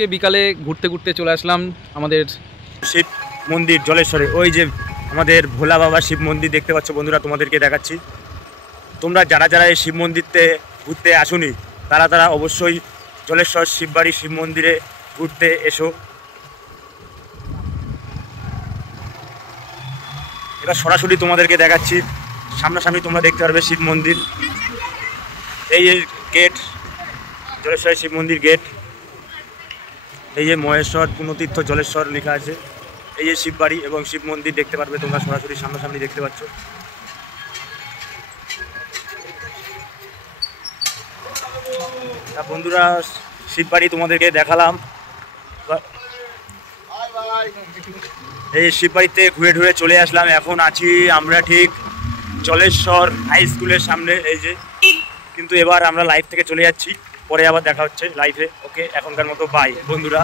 আজকে বিকালে ঘুরতে ঘুরতে চলে আসলাম আমাদের শিব মন্দির জলেশ্বরে। ওই যে আমাদের ভোলা বাবা শিব মন্দির দেখতে পাচ্ছ বন্ধুরা, তোমাদেরকে দেখাচ্ছি। তোমরা যারা যারা এই শিব মন্দিরতে ঘুরতে আসুনি তারা তারা অবশ্যই জলেশ্বর শিববাড়ি শিব মন্দিরে ঘুরতে এসো। এবার সরাসরি তোমাদেরকে দেখাচ্ছি, সামনাসামনি তোমরা দেখতে পারবে শিব মন্দির। এই যে গেট, জলেশ্বর শিব মন্দির গেট। এই যে মহেশ্বর পুণ্যতীর্থ জলেশ্বর লেখা আছে। এই যে শিববাড়ি এবং শিব মন্দির দেখতে পারবে তোমরা, সরাসরি সামনাসামনি দেখতে পাচ্ছ। বন্ধুরা শিববাড়ি তোমাদেরকে দেখালাম। এই শিববাড়িতে ঘুরে ঘুরে চলে আসলাম। এখন আছি আমরা ঠিক জলেশ্বর হাই স্কুলের সামনে। এই যে কিন্তু এবার আমরা লাইভ থেকে চলে যাচ্ছি, পরে আবার দেখা হচ্ছে লাইভে। ওকে, এখনকার মতো বাই বন্ধুরা।